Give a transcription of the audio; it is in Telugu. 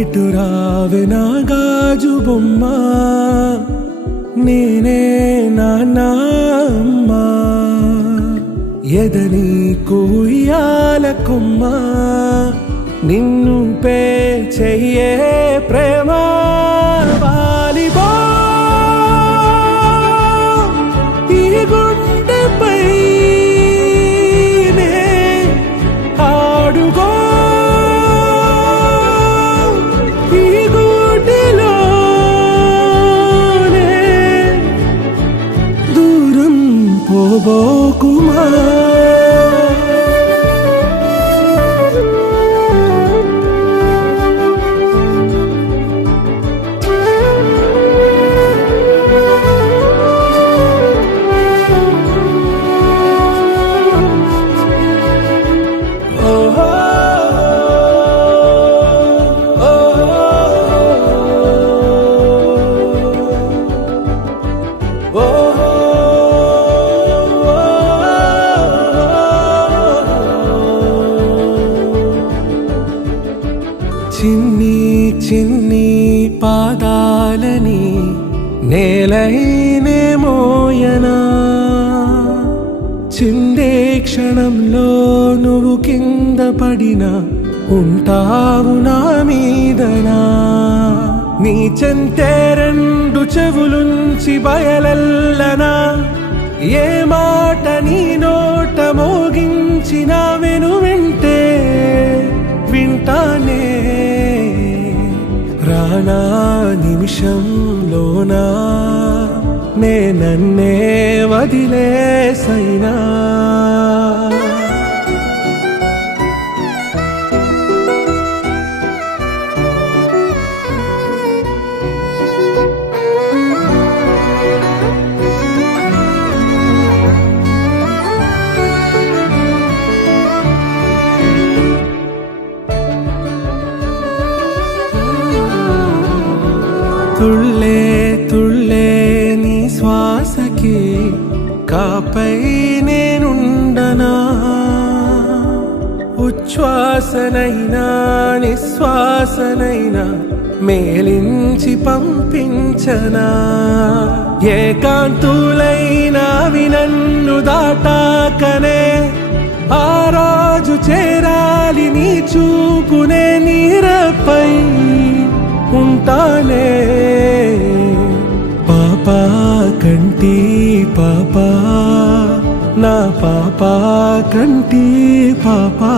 ఇటు రావే నా గాజు బొమ్మ, నేనే నాన్న అమ్మా. ఎదని కూయాల కొమ్మ, నిన్ను పే చెయ్యే ప్రేమ. వాలిబో ఈ గుండెపై ఆడుగో, ఈ గుడిలోనే దూరం పోబోకుమా. చిన్ని చిన్ని పాదాలని నేలైనే మోయనా, చిందే క్షణంలో నువ్వు కింద పడినా ఉంటావు నా మీదనా. నీ చెంతే రెండు చెవులుంచి బయలెల్లనా, ఏ మాట నీ నోట మోగించిన వెను వింటే వింటానే. రానా నిమిషంలోనా నే నన్నే వదిలేసైనా. తుళ్ళే తుళ్ళే నీ శ్వాసకి కాపై నేనుండనా, ఉచ్ఛ్వాసనైనా నిశ్వాసనైనా మేలించి పంపించనా. ఏకాంతులైనవి నన్ను దాటాకనే ఆ రోజు చేరాలి నీ చూపునే నీరపై ఉంటానే. పాపా కంటి పాపా, నా పాపా కంటి పాపా.